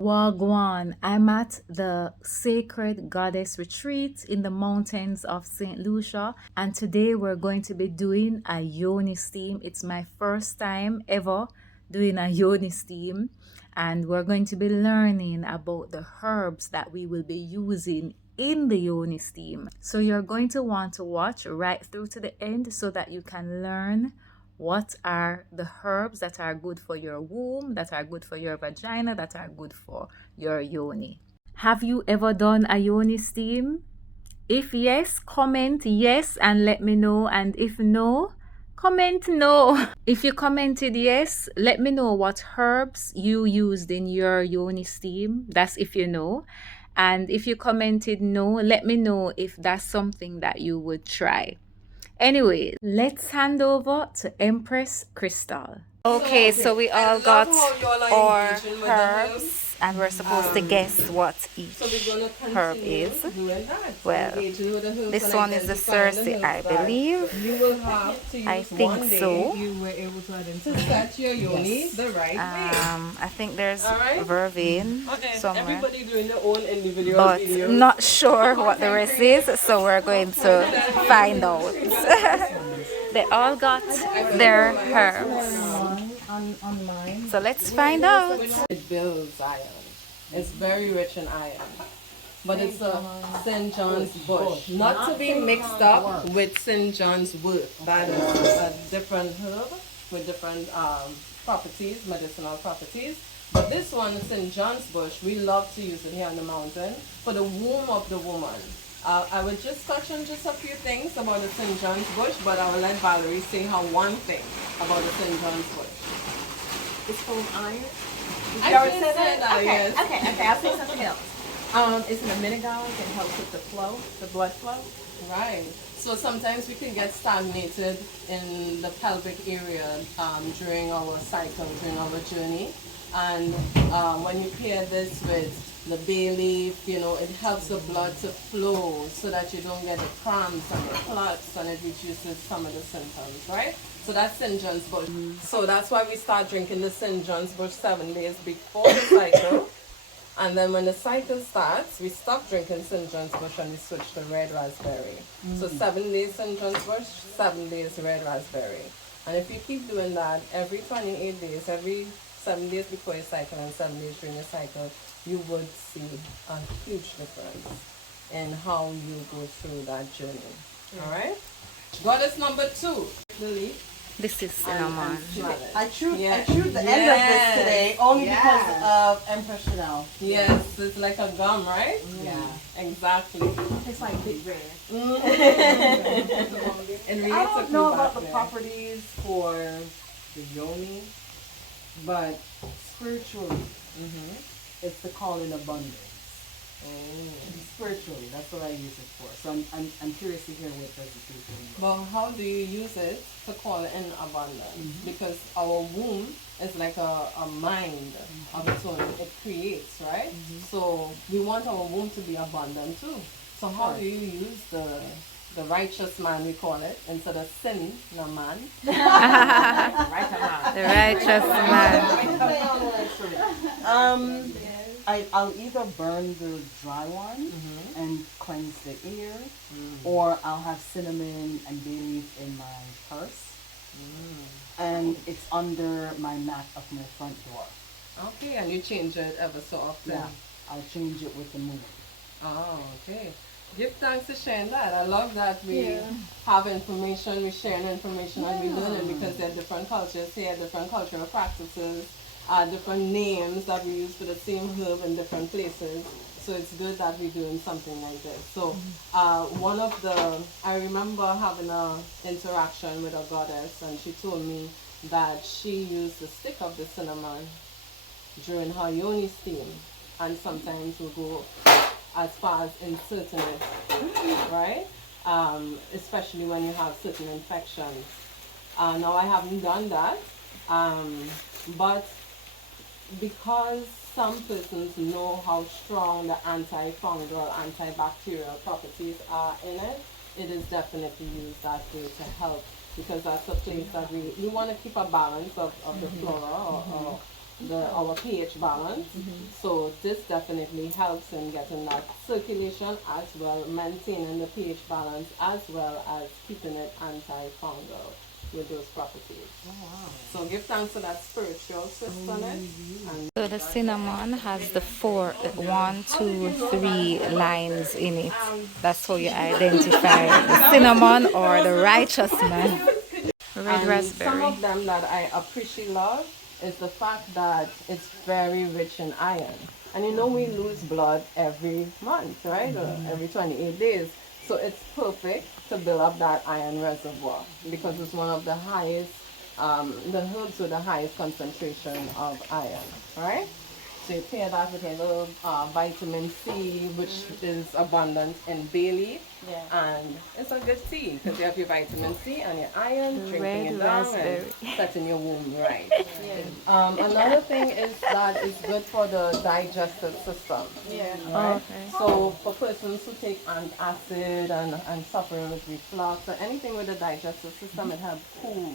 Wagwan, I'm at the Sacred Goddess Retreat in the mountains of St. Lucia, and today we're going to be doing a Yoni steam. It's my first time ever doing a Yoni steam, and we're going to be learning about the herbs that we will be using in the Yoni steam. So you're going to want to watch right through to the end so that you can learn what are the herbs that are good for your womb, that are good for your vagina, that are good for your yoni. Have you ever done a yoni steam? If yes, comment yes and let me know. And if no, comment no. If you commented yes, let me know what herbs you used in your yoni steam. That's if you know. And if you commented no, let me know if that's something that you would try. Anyways, let's hand over to Empress Crystal. Okay, so we all got our herbs and we're supposed to guess what each herb is. Well, this one is the Cersei, I believe. I think so. I think there's vervain somewhere, but not sure what the rest is, so we're going to find out. They all got their herbs. So let's find out. It builds iron. It's very rich in iron. But it's a St. John's bush. Not to be mixed up with St. John's wood. That is a different herb with different properties, medicinal properties. But this one, St. John's bush, we love to use it here on the mountain for the womb of the woman. I would just touch on just a few things about the St. John's bush, but I will let Valerie say her one thing about the St. John's bush. It's full of iron. I already said that, okay, yes. okay, I'll say something else. It's an immunogogue. It helps with the flow, the blood flow. Right. So sometimes we can get stagnated in the pelvic area during our cycle, during our journey. And when you pair this with the bay leaf, you know, it helps the blood to flow so that you don't get the cramps and the clots, and it reduces some of the symptoms, right? So that's St. John's bush. So that's why we start drinking the St. John's bush 7 days before the cycle. And then when the cycle starts, we stop drinking St. John's bush and we switch to red raspberry. So 7 days St. John's bush, 7 days red raspberry. And if you keep doing that every 28 days, every 7 days before your cycle and 7 days during your cycle, you would see a huge difference in how you go through that journey. All right? Goddess number 2, Lily. This is cinnamon. I chewed the end of this today only because of Empress Chanel. Yes, it's like a gum, right? Yeah. Exactly. It's like Big Red. And I don't know about the properties for the yoni, but spiritually, it's the calling abundance. Spiritually, that's what I use it for. So I'm curious to hear what does it do for you. Well, how do you use it to call in abundance? Because our womb is like a mind of its own. It creates, right? So we want our womb to be abundant too. So how do you use the righteous man, we call it, instead of sin, no man? The righteous man. I'll either burn the dry one and cleanse the ear, or I'll have cinnamon and bay leaf in my purse, and it's under my mat of my front door. Okay, and you change it ever so often? Yeah, I'll change it with the moon. Oh, okay. Give thanks for sharing that. I love that we have information, we share information, and we learn it because there are different cultures here, different cultural practices, different names that we use for the same herb in different places. So it's good that we're doing something like this. So I remember having an interaction with a goddess, and she told me that she used the stick of the cinnamon during her yoni steam, and sometimes will go as far as inserting it, right? Especially when you have certain infections. Now I haven't done that, but because some persons know how strong the antifungal, antibacterial properties are in it, it is definitely used that way to help, because that's a place that we want to keep a balance of the flora or our pH balance. So this definitely helps in getting that circulation as well, maintaining the pH balance as well as keeping it antifungal with those properties. Oh, wow. So give thanks to that spiritual twist on it. And So the cinnamon has the one, two, three lines in it. That's how you identify the cinnamon or the righteous man. Red and raspberry. some of them that I appreciate love is the fact that it's very rich in iron. And you know we lose blood every month, right? Or every 28 days. So it's perfect to build up that iron reservoir because it's one of the highest, the herbs with the highest concentration of iron, right? So you pair that with a little vitamin C, which is abundant in bay leaf. Yeah. And it's a good tea because you have your vitamin C and your iron, drinking Red it down raspberry. and setting your womb right. Another thing is that it's good for the digestive system. Yeah. Right? Okay. So for persons who take antacid and suffer with reflux or anything with the digestive system, it helps cool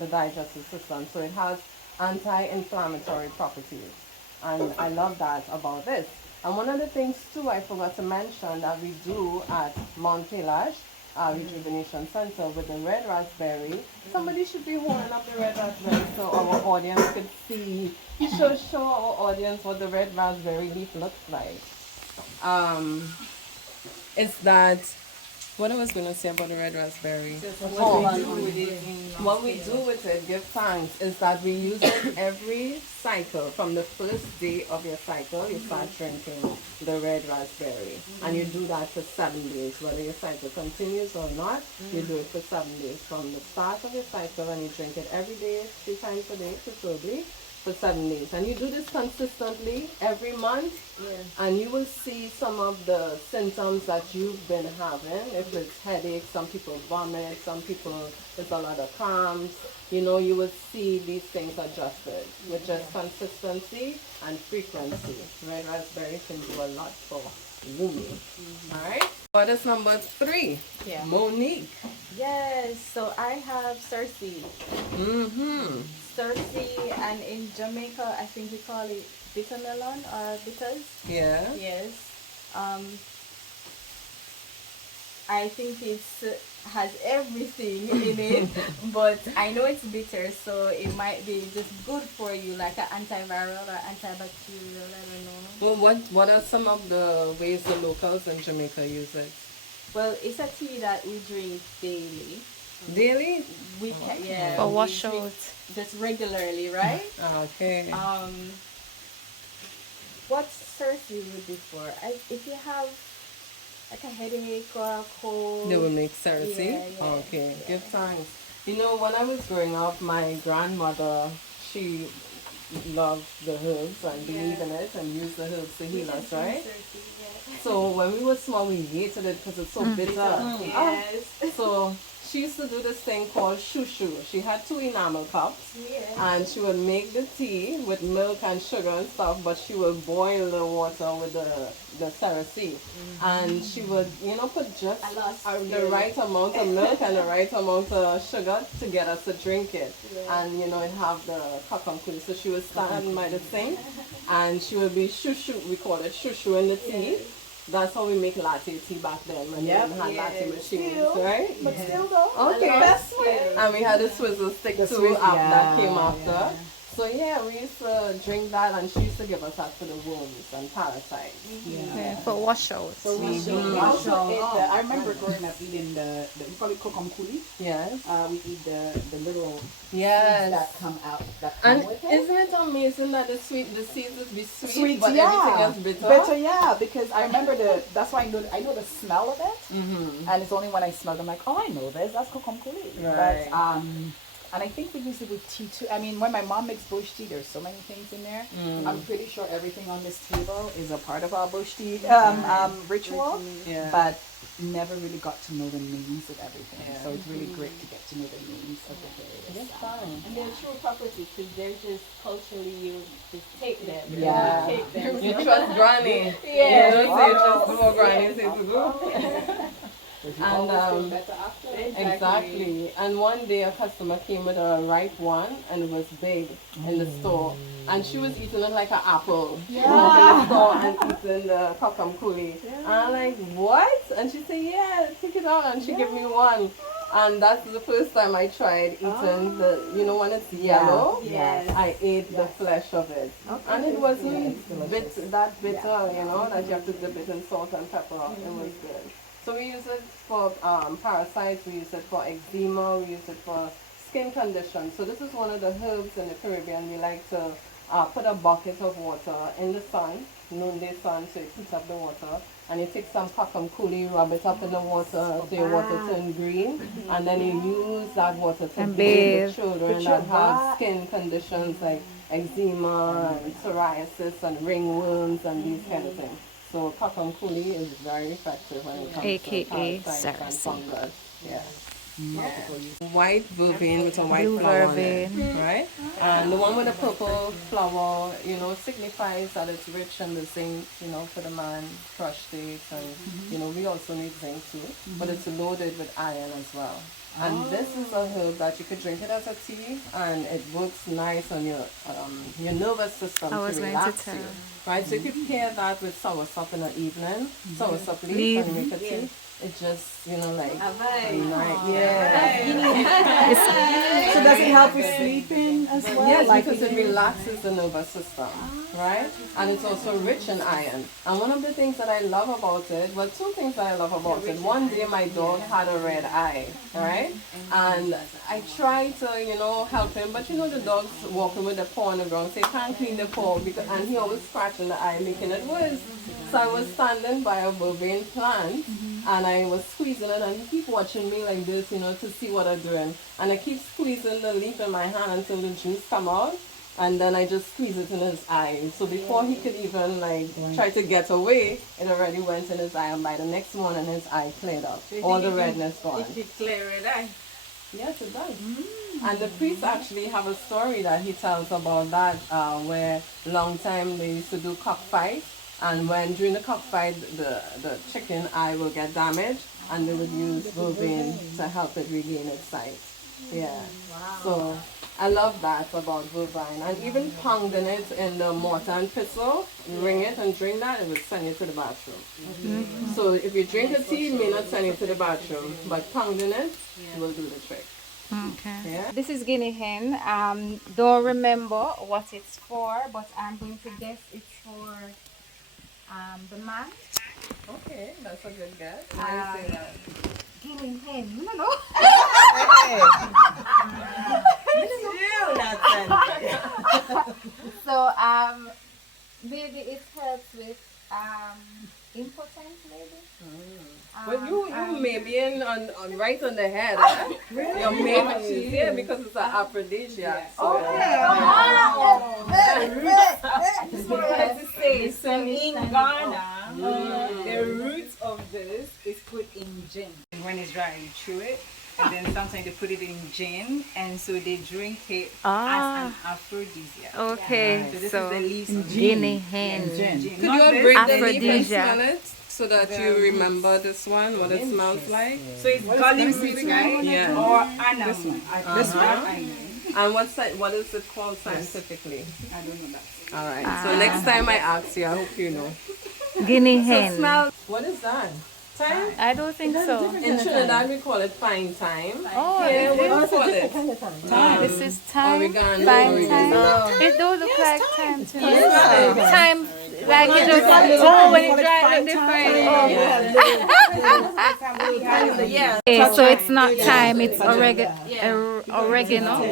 the digestive system. So it has anti-inflammatory properties. And I love that about this. And one of the things too I forgot to mention that we do at Mount Kailash Rejuvenation Center with the red raspberry. Somebody should be holding up the red raspberry so our audience could see. You should show our audience what the red raspberry leaf looks like. It's that what I was going to say about the red raspberry. What we do with it, give thanks, is that we use it every cycle. From the first day of your cycle, you start drinking the red raspberry. And you do that for 7 days. Whether your cycle continues or not, you do it for 7 days. From the start of your cycle, and you drink it every day, 3 times a day, preferably, for 7 days. And you do this consistently every month, and you will see some of the symptoms that you've been having. If it's headache, some people vomit, some people it's a lot of cramps. You know, you will see these things adjusted with just consistency and frequency. Red raspberry can do a lot for women. All right. What is number 3? Yeah. Monique. Yes, so I have Cersei. Cersei, and in Jamaica, I think we call it bitter melon or bitters. Yeah. Yes. I think it has everything in it, but I know it's bitter, so it might be just good for you, like an antiviral or antibacterial. I don't know. Well, what are some of the ways the locals in Jamaica use it? Well, it's a tea that we drink daily. Daily? We can, yeah. For we wash drink out. just regularly, right? Okay. What Cersei would be for? If you have like a headache or a cold. They will make Cersei? Yeah. Okay, give thanks. You know, when I was growing up, my grandmother, she loved the herbs and believed in it and used the herbs to heal us, right? So when we were small, we hated it because it's so bitter. Yes. So she used to do this thing called shushu. She had 2 enamel cups, and she would make the tea with milk and sugar and stuff, but she would boil the water with the Cersei. And she would, you know, put just the right amount of milk and the right amount of sugar to get us to drink it. And, you know, it have the kakamkuli. So she would stand by the sink, and she would be shushu, we call it shushu in the tea. That's how we make latte tea back then when we didn't have latte machines, right? But still though. Okay. And we had a swizzle stick too that came after. Yeah. So yeah, we used to drink that, and she used to give us that for the worms and parasites. Yeah, for wash out. We also ate I remember growing up eating the we call it kokomkuli. Yes. We eat the little Yes. seeds that come out that come And with it. isn't it amazing that the seeds be sweet, Sweet, but yeah. everything is bitter? Bitter, yeah, because I remember that's why I know the smell of it. And it's only when I smell it, I'm like, oh, I know this, that's kokomkuli. Right. But and I think we use it with tea too. I mean, when my mom makes bush tea, there's so many things in there. I'm pretty sure everything on this table is a part of our bush tea ritual. Yeah. But never really got to know the names of everything. So it's really great to get to know the names of the various. And they're true properties because they're just culturally you just take them. Yeah. You take them. You trust Granny. Yeah. You don't say trust what Granny says to do. And exactly. And one day a customer came with a ripe one, and it was big in the store, and she was eating it like an apple. In the store and eating the kakam kuli. And I'm like, what? And she said, yeah, take it out, and she gave me one. And that's the first time I tried eating the, when it's yellow, I ate the flesh of it. And it wasn't that bitter, that you have to dip it in salt and pepper. It was good. So we use it for parasites, we use it for eczema, we use it for skin conditions. So this is one of the herbs in the Caribbean. We like to put a bucket of water in the sun, noonday sun, so it heats up the water. And you take some kakam kuli, rub it up in the water so your water turn green, and then you use that water to bathe the children that have skin conditions like eczema and psoriasis and ringworms and these kind of things. So kakam kuli is very effective when it comes to parasites and fungus. Yeah. White vervain with a white flower on it, right? And the one with the purple flower, signifies that it's rich in the zinc, for the man, prostate, and we also need zinc too, but it's loaded with iron as well. And this is a herb that you could drink it as a tea, and it works nice on your nervous system to relax you, right? So you could pair that with soursop in the evening, soursop leaves, and you make a tea. It just, So does it help with sleeping as well? Yes, because it relaxes the nervous system, right? And it's also rich in iron. And one of the things that I love about it, well, two things that I love about it. One day my dog had a red eye, right? And I tried to, help him, but the dog's walking with the paw on the ground, so he can't clean the paw, and he always scratching the eye, making it worse. So I was standing by a vervain plant, and I was squeezing it, and he keep watching me like this, to see what I'm doing. And I keep squeezing the leaf in my hand until the juice come out, and then I just squeeze it in his eye. So before he could even try to get away, it already went in his eye, and by the next morning his eye cleared up. All the redness gone. It clear red eye? Yes, it does. And the priest actually have a story that he tells about that, where long time they used to do cockfight. And when during the cockfight, the chicken eye will get damaged, and they would use vervain to help it regain its sight. Yeah. Wow. So I love that about vervain. And even pounding it in the mortar and pestle, ring it and drink that, it will send you to the bathroom. So if you drink a tea, it may not send you to the bathroom, but pounding it will do the trick. Okay. Yeah. This is guinea hen. Don't remember what it's for, but I'm going to guess it's for the man. Okay, that's a good guess. I say that. Guinea hen, So maybe it helps with impotence, maybe. But you may be on right on the head. Huh? Really? Your maybe yeah, because it's an aphrodisiac. So So in Ghana, the roots of this is put in gin. When it's dry, you chew it, and then sometimes they put it in gin, and so they drink it as an aphrodisiac. Okay, So this so is the leaves of guinea hen. gin. could you break the leaf and Aphrodisiac. smell it so that you remember this one, what it smells like? So it's garlic root, right? Yeah. Or anam. This one? And what is it called scientifically? I don't know that. All right. So next time I ask you, I hope you know. Guinea So hen. smell. What is that? Thyme? I don't think so. In Trinidad we call it pine thyme. Oh, Yeah, what do you call it? this is thyme. Oregano. Fine thyme. It don't look like thyme to me. Yeah. Thyme, like it just when it dry and different. Okay, so it's not thyme, it's oregano.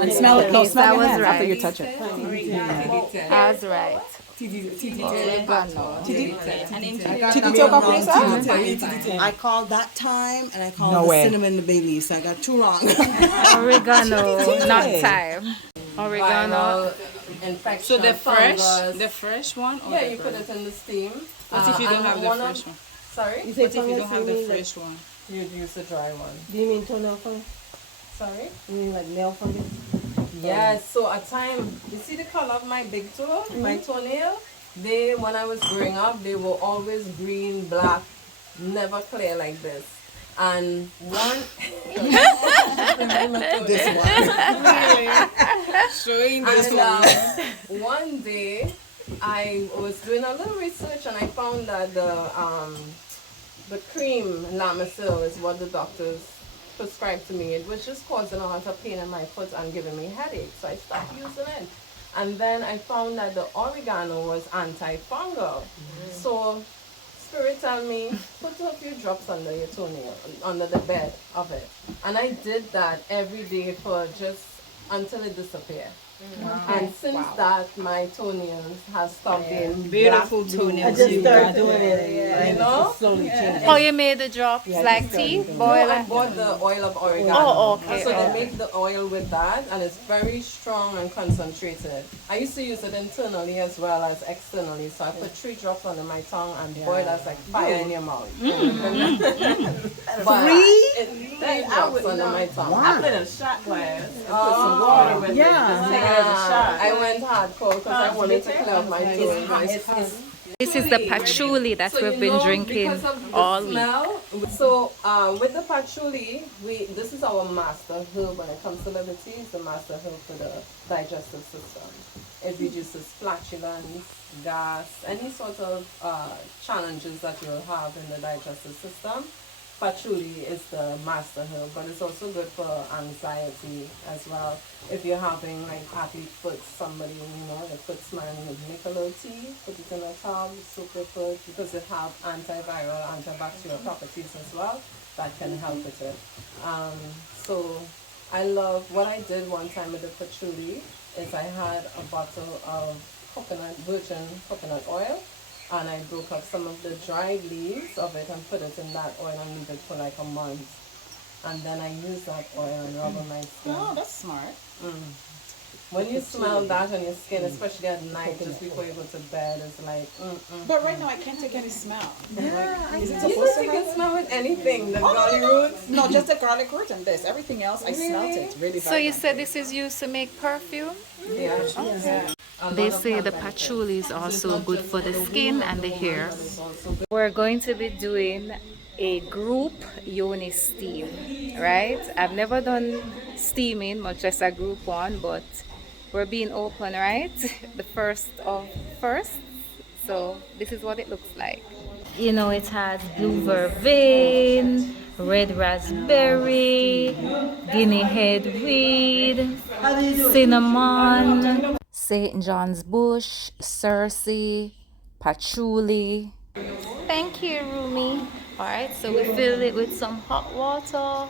And smell it. No, Yes, smell I your was hands right. after you touch it. I was right. I called that time and I called No the way. cinnamon the bay leaf, so I got two wrong. Oregano, not thyme. Oregano. Viral infection. So the fungus. fresh one? Or Yeah, the you put it in the steam. What if you don't have the one fresh one? Sorry? What if you don't have the fresh one? You'd use the dry one. Do you mean toenail fungus? Sorry? You mean like nail fungus? Yes, so at time, you see the color of my big toe, my toenail? When I was growing up, they were always green, black, never clear like this. And one This one. Showing this and one day I was doing a little research and I found that the cream Lamisil is what the doctors prescribed to me. It was just causing a lot of pain in my foot and giving me headaches, so I stopped using it. And then I found that the oregano was antifungal. So Spirit tell me, put a few drops under your toenail, under the bed of it. And I did that every day for just until it disappeared. And since that, my toenails have stopped being Beautiful black, toenails. I just started doing it. you know? Slowly changing. Oh, you made the drops like tea? No, Boil I it? bought the oil of oregano. Oh, okay, So okay. they make the oil with that, and it's very strong and concentrated. I used to use it internally as well as externally. So I put 3 drops under my tongue and boil that's like fire in your mouth. But 3 drops under my tongue. I put in a shot glass and put some water with it. Just take it as a shot. I went hardcore because I wanted to clear up my throat. This is the patchouli that So we've been drinking because of the all week. smell, so with the patchouli, this is our master herb when it comes to liver tea. It's the master herb for the digestive system. It reduces flatulence, gas, any sort of challenges that you'll have in the digestive system. Patchouli is the master herb, but it's also good for anxiety as well. If you're having like athlete foot, somebody, your foot's smiling, you make a little tea, put it in a tub, soak your foot, because it have antiviral, antibacterial properties as well that can help with it. So I love, what I did one time with the patchouli is I had a bottle of virgin coconut oil, and I broke up some of the dried leaves of it and put it in that oil and leave it for like a month. And then I use that oil and rub on my skin. Oh, that's smart. When you smell that on your skin, especially at night, just before you go to bed, it's like, But right now I can't take any smell. Is it You supposed don't to can have? smell with anything, the Oh, garlic no. roots. No, just the garlic root and this. Everything else, I smelled it really So you vibrant. said this is used to make perfume? Yeah. They say the patchouli is also good for the skin and the hair. We're going to be doing a group Yoni steam, right? I've never done steaming, much less a group one, but we're being open, right? The first of first. So this is what it looks like. You know, it has blue vervain, red raspberry, guinea head weed, cinnamon, St. John's bush, Cersei, patchouli. Thank you, Rumi. Alright, so we fill it with some hot water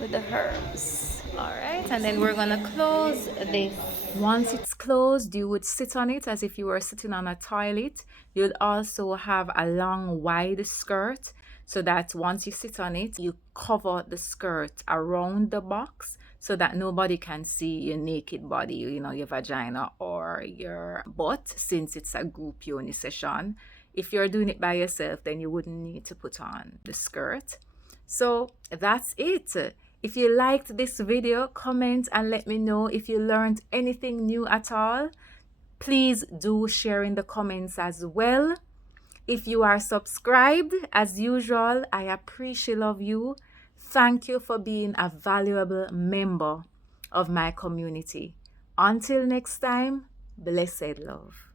with the herbs. Alright, and then we're gonna close this. Once it's closed, you would sit on it as if you were sitting on a toilet. You'll also have a long, wide skirt so that once you sit on it, you cover the skirt around the box so that nobody can see your naked body, your vagina or your butt, since it's a group Yoni session. If you're doing it by yourself, then you wouldn't need to put on the skirt. So that's it. If you liked this video, comment and let me know if you learned anything new at all. Please do share in the comments as well. If you are subscribed, as usual, I appreciate you. Thank you for being a valuable member of my community. Until next time, blessed love.